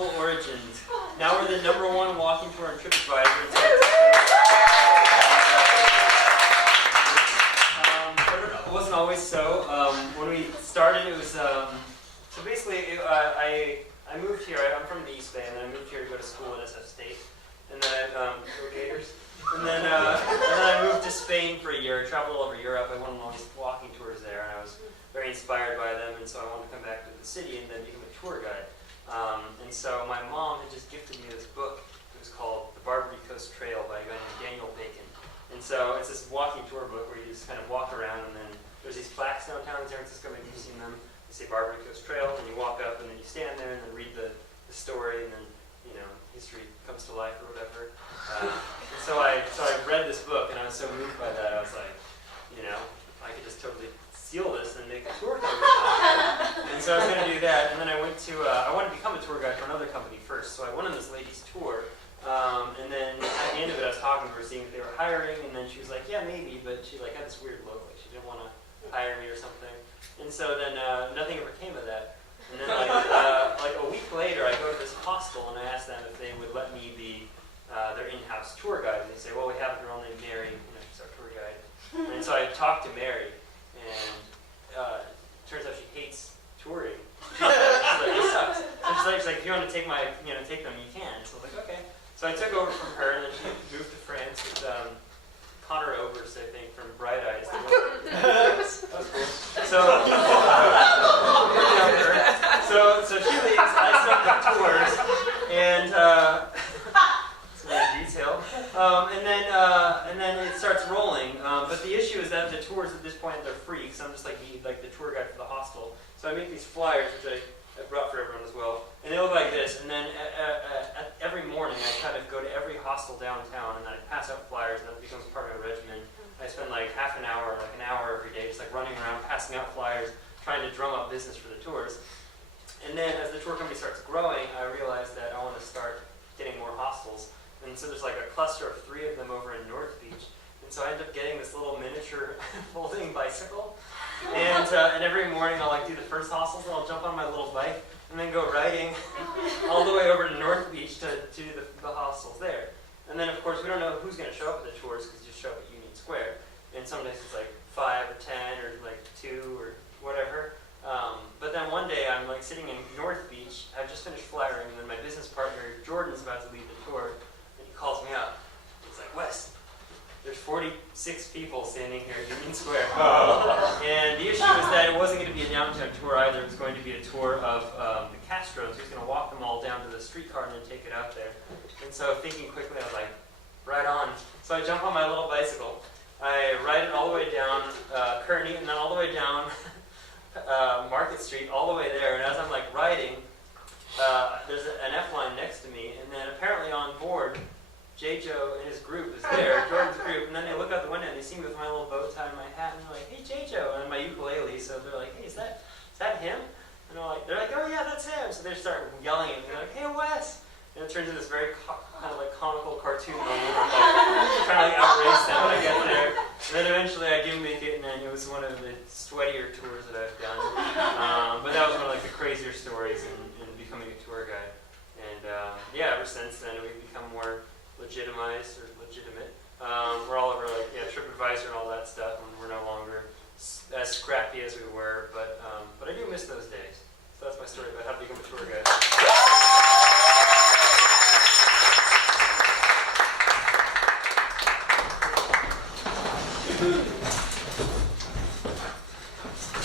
humble origins. Now we're the #1 walking tour on TripAdvisor. But it wasn't always so. When we started, it was so basically I moved here. I'm from the East Bay, and then I moved here to go to school at SF State, and then go Gators. And then I moved to Spain for a year. I traveled all over Europe. I went on all these walking tours there, and I was very inspired by them, and so I wanted to come back to the city and then become a tour guide. And so my mom had just gifted me this book. It was called The Barbary Coast Trail by a guy named Daniel Bacon. And so it's this walking tour book where you just kind of walk around, and then there's these plaques downtown in San Francisco. Maybe you've seen them. They say Barbary Coast Trail, and you walk up, and then you stand there, and then read the story, and then history comes to life or whatever. And so I read this book, and I was so moved by that. I was like, I could just totally steal this and make a tour company. And so I was going to do that. And then I went to, I wanted to become a tour guide for another company first. So I went on this lady's tour. And then at the end of it, I was talking to her, seeing if they were hiring. And then she was like, yeah, maybe. But she had this weird look. Like she didn't want to hire me or something. And so then nothing ever came of that. And then like a week later, I go to this hostel and I asked them if they would let me be their in-house tour guide. And they say, well, we have a girl named Mary. She's our tour guide. And so I talked to Mary, and turns out she hates touring. She's like, it sucks. So she's like, if you want to take take them, you can. So I was like, okay. So I took over from her, and then she moved to France with Connor Oberst, I think, from Bright Eyes. That was cool. So she leaves, I set the tours, and it's a detail. And then it starts rolling. But the issue is that the tours at this point, they're free, because I'm just like the tour guide for the hostel. So I make these flyers, which I brought for everyone as well, and they look like this. And then every morning, I kind of go to every hostel downtown, and then I pass out flyers, and that becomes part of my regimen. I spend like half an hour, like an hour every day, just like running around, passing out flyers, trying to drum up business for the tours. And then as the tour company starts growing, I realized that I want to start getting more hostels. And so there's like a cluster of 3 of them over in North Beach. And so I end up getting this little miniature folding bicycle. And every morning I'll like do the first hostels, and I'll jump on my little bike and then go riding all the way over to North Beach to do the hostels there. And then of course we don't know who's going to show up at the tours, because you just show up at Union Square. And sometimes it's like 5 or 10 or like 2 or whatever. But then one day I'm like sitting in North Beach. I've just finished flyering, and then my business partner Jordan's about to leave the tour, and he calls me up. He's like, Wes, there's 46 people standing here at Union Square. And the issue was that it wasn't going to be a downtown tour either. It was going to be a tour of the Castros. He was going to walk them all down to the streetcar and then take it out there. And so thinking quickly, I was like, right on. So I jump on my little bicycle. I ride it all the way down Kearney, and then all the way down Market Street, all the way there. And as I'm like riding, there's an F line next to me, and then apparently on board, J-Jo and his group is there, Jordan's group, and then they look out the window and they see me with my little bow tie and my hat, and they're like, hey, J-Jo, and my ukulele, so they're like, hey, is that him? And they're like, oh yeah, that's him. So they start yelling at me, like, hey, Wes. And it turns into this very kind of like comical cartoon moment where I'm trying to like outrace them when I get there. And then eventually I give make it, and then it was one of the sweatier tours that I've done. But that was one of like the crazier stories in becoming a tour guide. And yeah, ever since then we've become more legitimized or legitimate. We're all over like TripAdvisor and all that stuff, and we're no longer as scrappy as we were. But I do miss those days. So that's my story about how to become a tour guide.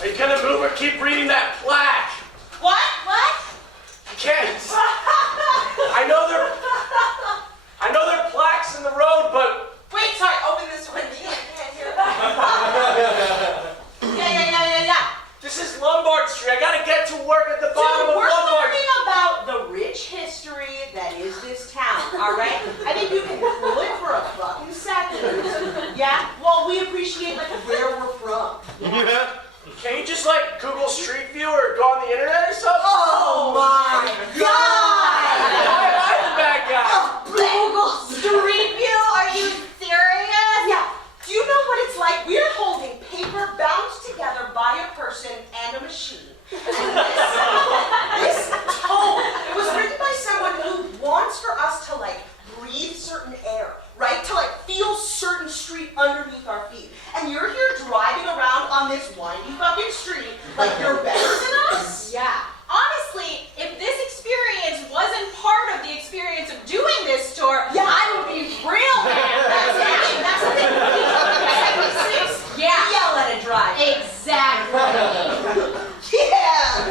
Are you gonna move or keep reading that plaque? What? You can't. I know there are plaques in the road, but Wait, sorry, open this one. Yeah, I can't hear that. Yeah. this is Lombard Street. I gotta get to work at the bottom Dude, of we're Lombard. learning about the rich history that is this town, all right? I think you can cool it for a fucking second. Yeah? Well, we appreciate like where we're from. Can you just like Google Street View or go on the internet or something? Oh my God! Why am I the bad guy? Google Street View? Are you serious? Yeah. Do you know what it's like? We're holding paper bound together by a person and a machine. And this tome, it was written by street underneath our feet. And you're here driving around on this windy fucking street like you're better than us? Yeah. Honestly, if this experience wasn't part of the experience of doing this tour, Yeah. I would be real mad. That's the thing. That's the thing. Yeah. Yell at a drive. Exactly. Yeah.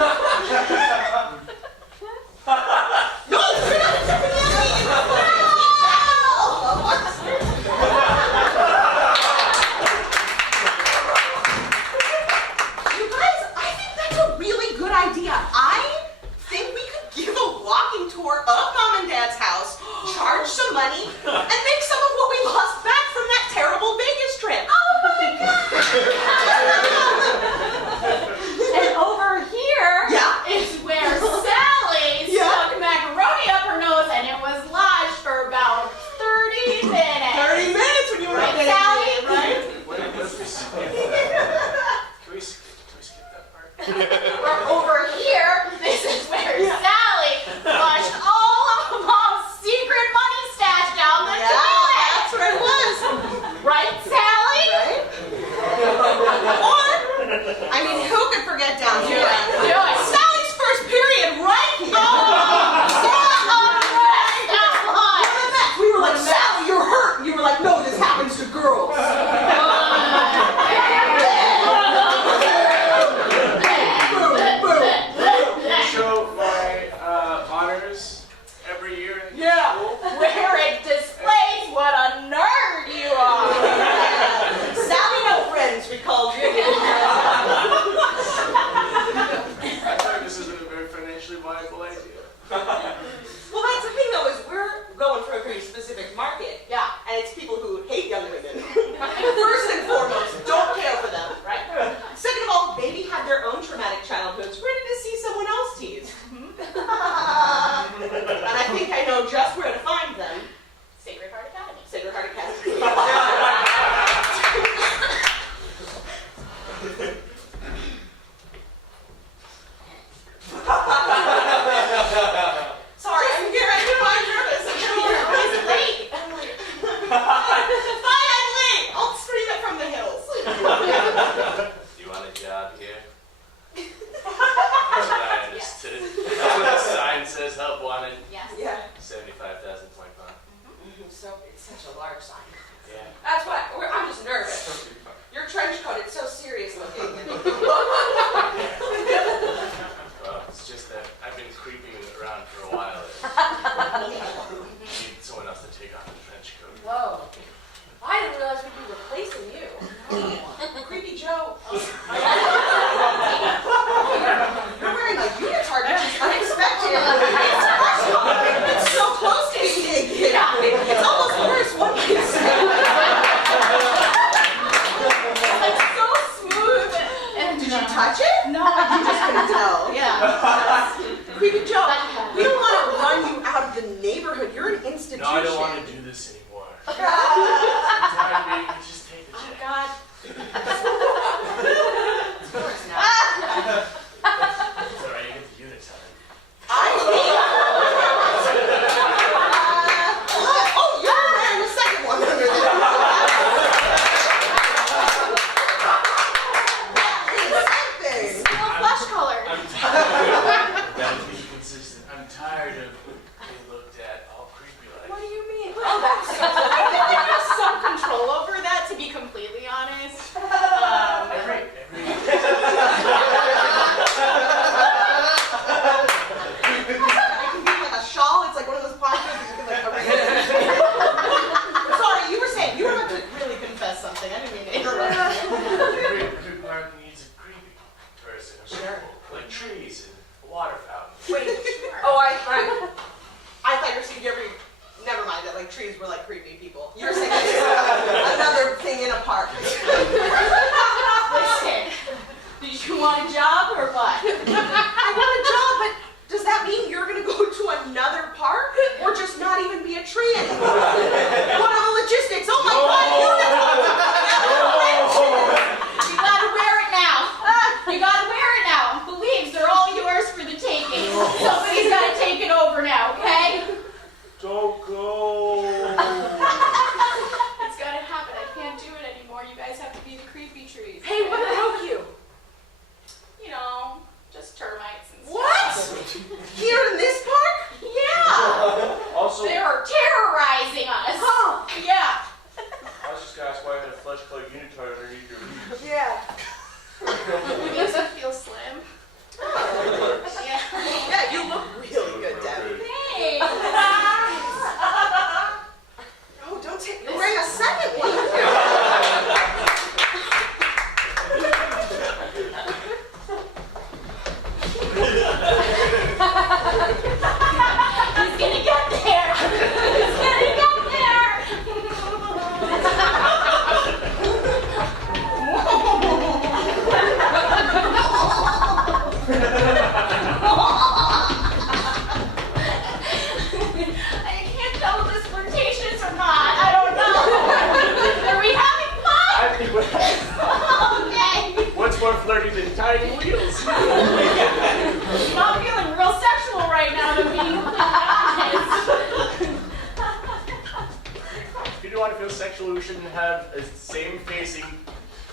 No, you're not jumping at me. You guys, I think that's a really good idea. I think we could give a walking tour of Mom and Dad's house, charge some money, and make some of what we lost back from that terrible Vegas trip. Oh my God! And over here Yeah. is where Sally Yeah. stuck macaroni up her nose, and it was lodged for about 30 minutes. 30 minutes when you were Right, getting Sally? it, right? What if we skip that? Can we skip that part? Or over here, this is where Yeah. Sally flushed all of Mom's secret money stash down the Yeah, toilet. that's where it was. Right, Sally? Right? Or, I mean, who could forget down here? Do it. Sally's first period right here. We were like, Sally, you're hurt. You were like, no, this happens to girls. We show my honors every year in Yeah. school. Where it displays what a nerd you are. Sally, no friends, we called you. I thought this was a very financially viable idea. Well, that's the thing, though, is we're going for a very specific market. Yeah. And it's people who hate young women. First and foremost, don't care for them. Right. Second of all, maybe had their own traumatic childhoods, ready to see someone else teased. And I think I know just where to find them. Sacred Heart Academy. Sacred Heart Academy. Sorry, I'm here. I'm nervous. You're always late. Fine, I'm late. I'll scream it from the hills. Do you want a job here? That's what I understood. That's what the sign says, help wanted. Yes. Yeah. 75,000 point bond. So it's such a large sign. Yeah. That's why I'm just nervous. Your trench coat, it's so serious looking. Well, it's just that I've been creeping around for a while. I need someone else to take on the trench coat. Whoa. I didn't realize we'd be replacing you. Creepy Joe. You're wearing a unitard, which is unexpected. It's so close to being naked. It's almost worse, what can you say? It's so smooth. And Did you touch it? No. You just couldn't tell. Yeah. Creepy Joe, we don't want to run you out of the neighborhood. You're an institution. No, I don't want to do this anymore. I'm tired of being, just take the Oh, check. God. Of course not. It's alright, you get the units on it. Oh, you're wearing the second one under there. That is something. Still flesh colored. I'm tired. Gotta be consistent. I'm tired of being looked at all creepy like. What do you mean? Oh, that's so I feel like you have some control over that, to be completely honest. Every It can be like a shawl. It's like one of those ponchos that you can like cover your head. Sorry, you were saying, you were about to really confess something. I didn't mean to interrupt. every park needs a creepy person. Sure. Like trees and a water fountain. Wait. Oh, I thought you were saying every. Never mind that. Like trees were like creepy people. You were saying another thing in a park. Listen, did you want a job or what? I want a job, but does that mean you're gonna go to another park, or just not even be a tree anymore? What are the logistics? Oh my God! You gotta wear it now. You gotta wear it now. The leaves, they're all yours for the taking. Somebody's gotta take it over now, okay? Don't go. It's gotta happen. I can't do flesh-colored unitard underneath your feet. Yeah. It makes you feel slim. Yeah. Yeah, you look really good, Deb. Thanks. Oh, don't take. You're wearing a second one. He's gonna get there. He's gonna get there. I can't tell if this flirtatious or not. I don't know. Are we having fun? I think Okay. what's more flirty than tiny wheels? Not feeling real sexual right now, to be completely honest. If you don't want to feel sexual, we shouldn't have a same-facing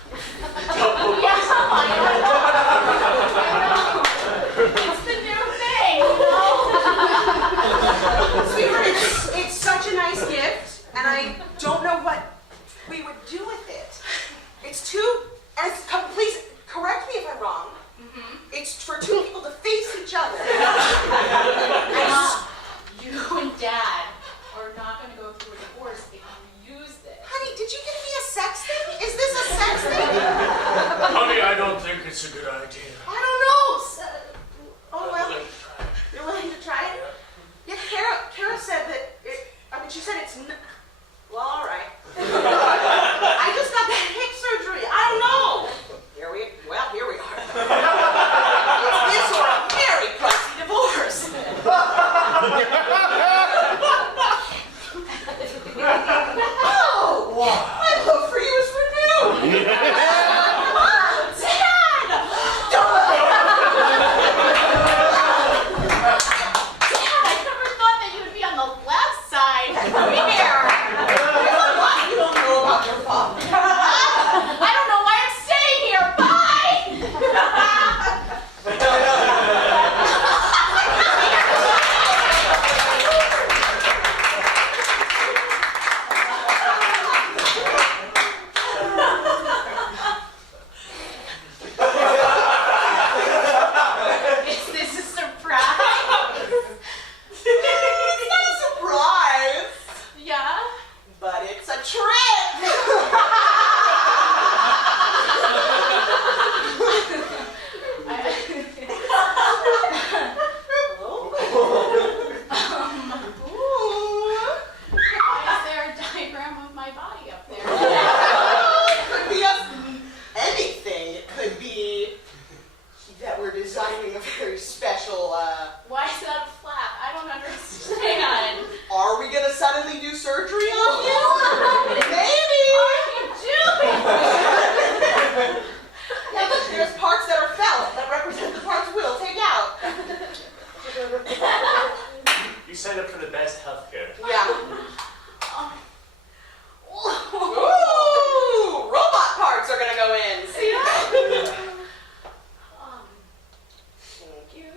Yeah, I know. It's the new thing, you know? Sweetheart, it's such a nice gift, and I don't know what we would do with it. It's too. Please correct me if I'm wrong. It's for two people to face each other. You and Dad are not going to go through a divorce if you use this. Honey, did you give me a sex thing? Is this a sex thing? Honey, I don't think it's a good idea. I don't know. Oh well, you're willing to try it? Yeah, Kara said that. She said it's. Well, all right. I just got that hip surgery. I don't know. Here we are. It's this or a very pricey divorce. Oh, my love for you is renewed. Dad! Dad, I never thought that you would be on the left side. Come here. There's a lot you don't know about your father. I don't know why I'm staying here. Bye! Is this a surprise? It's not a surprise, Yeah? but it's a trick. Why is there a diagram of my body up there? Could be anything. It could be that we're designing a very special. Why is that a flap? I don't understand. Are we gonna suddenly do surgery on you? Maybe. Yeah, look, there's parts that are felt that represent the parts we'll take out. You signed up for the best healthcare. Yeah. Ooh, robot parts are gonna go in. See that? Thank you.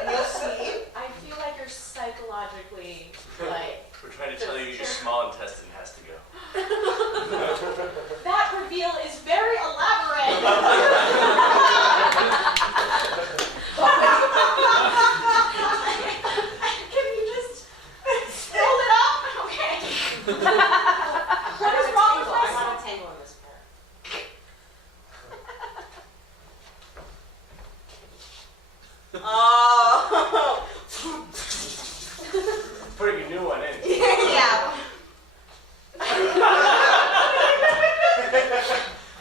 And you'll see. I feel like you're psychologically, like, We're trying to tell you your small intestine has to go. that reveal is very elaborate. Can you just hold it up? Okay. What is wrong with I this? want a tangle in this part. Oh. Putting a new one in. Yeah.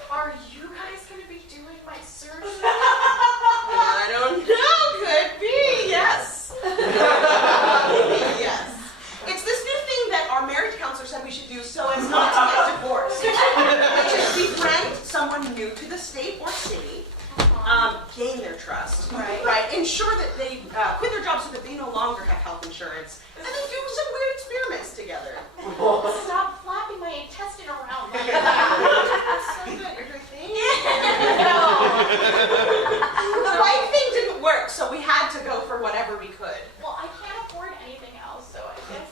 Are you guys going to be doing my surgery? I don't know. Could be. Yes. Yes. It's this new thing that our marriage counselor said we should do so as not to get divorced. Which is befriend someone new to the state or city, gain their trust, right? Ensure that they quit their jobs so that they no longer have health insurance, and then do some weird experiments together. Stop flapping my intestine around. That's so good. You're doing things. No. The right thing didn't work, so we had to go for whatever we could. Well, I can't afford anything else, so I guess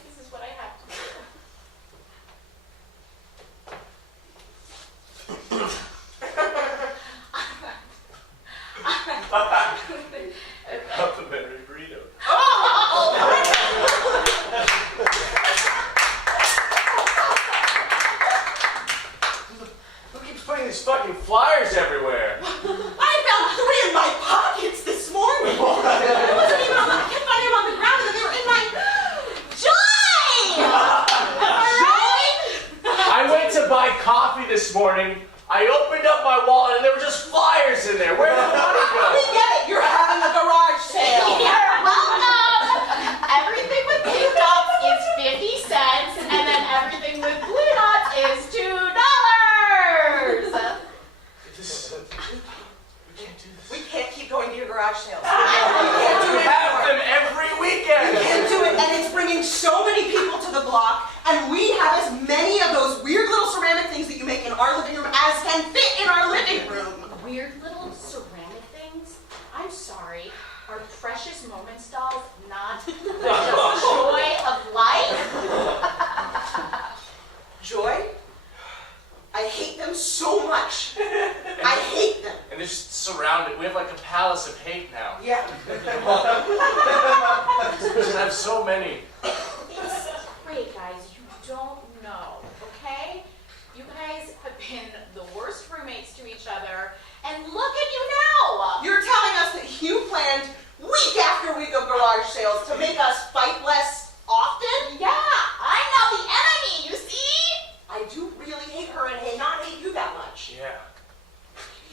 this morning, I opened up my wallet and there were just flyers in there. Where did the money go? We get it. You're having a garage sale. You're welcome. Everything with pink dots is 50 cents, and then everything with blue dots is $2. We can't do this. We can't keep going to your garage sales. We We can't do it have anymore. them every weekend. We can't do it, and it's bringing so many people to the block, and we have as many of those weird little ceramic things that you make in our living room as can fit in our living room. Weird little ceramic things? I'm sorry. Are precious moments dolls not the joy of life? Joy? I hate them so much. I hate them. And they're just surrounded. We have like a palace of hate now. Yeah. We just have so many. It's great, guys. You don't know, okay? You guys have been the worst roommates to each other, and look at you now! You're telling us that you planned week after week of garage sales to make us fight less often? Yeah, I'm not the enemy, you see? I do really hate her and not hate you that much. Yeah.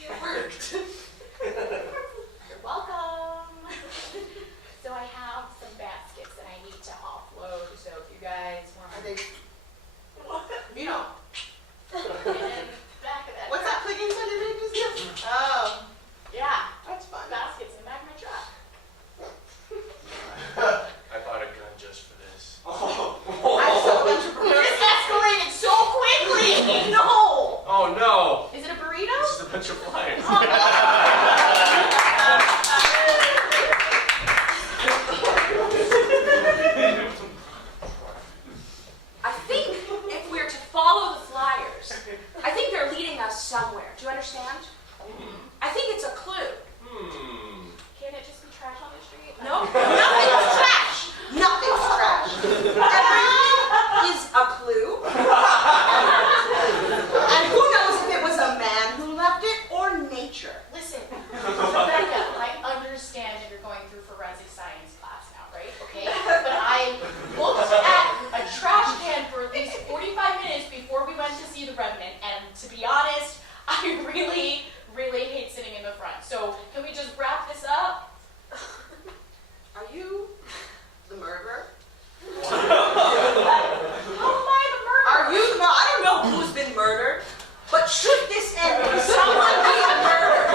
It worked. You're welcome. So I have some baskets that I need to offload, so if you guys want Are they... You know. in back of that What's that truck. clicking sound you made just now? Oh, Yeah, that's fun. baskets in the back of my truck. I bought a gun just for this. I saw a bunch of This escalated so quickly! No! Oh no! Is it a burrito? This is a bunch of flyers. I think if we're to follow the flyers, I think they're leading us somewhere. Do you understand? I think it's a clue. Can it just be trash on the street? No? Nothing's trash. Nothing's trash. Everything is a clue. And who knows if it was a man who left it or nature. Listen, Rebecca, I understand that you're going through forensic science class now, right? Okay? But I looked at a trash can for at least 45 minutes before we went to see The Revenant, and to be honest, I really, really hate sitting in the front. So can we just wrap this up? Are you the murderer? How am I the murderer? Are you the I don't know who's been murdered, but should this end with someone being murdered?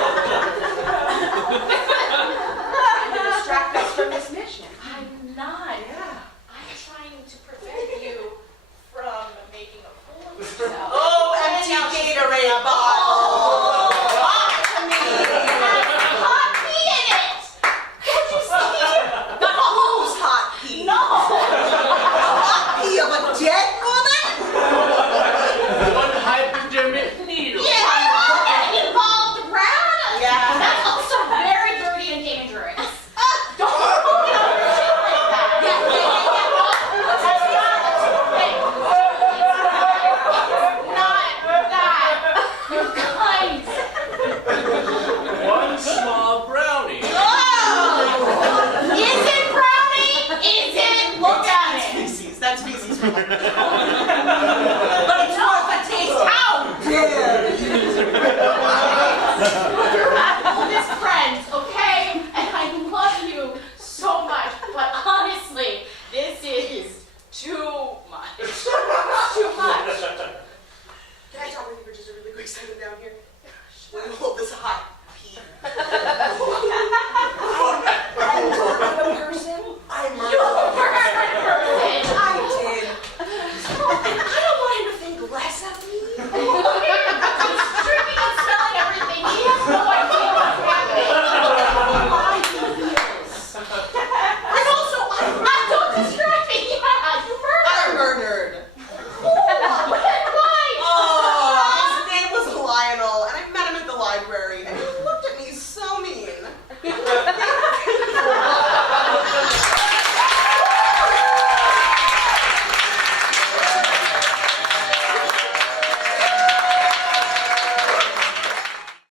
Trying to distract us from this mission. I'm not. Yeah. I'm trying to prevent you from making a fool of yourself. Oh, empty Gatorade bottle. Talk to me. Hot pee in it! Can't you see? The who's hot pee? No! Hot pee of a dead woman? One hypodermic needle. Getting involved around? Yeah. That's also very dirty and dangerous. Don't poke it on your shit like that. Let's be honest. Hey, not that. You guys. One small brownie. Oh! Is it brownie? Is it? Look at it. Feces. That's feces. But it's worth the taste. How dare you? You're my oldest friends, okay? And I love you so much, but honestly, this is too much. Too much. Can I talk with you for just a really quick second down here? We'll hold this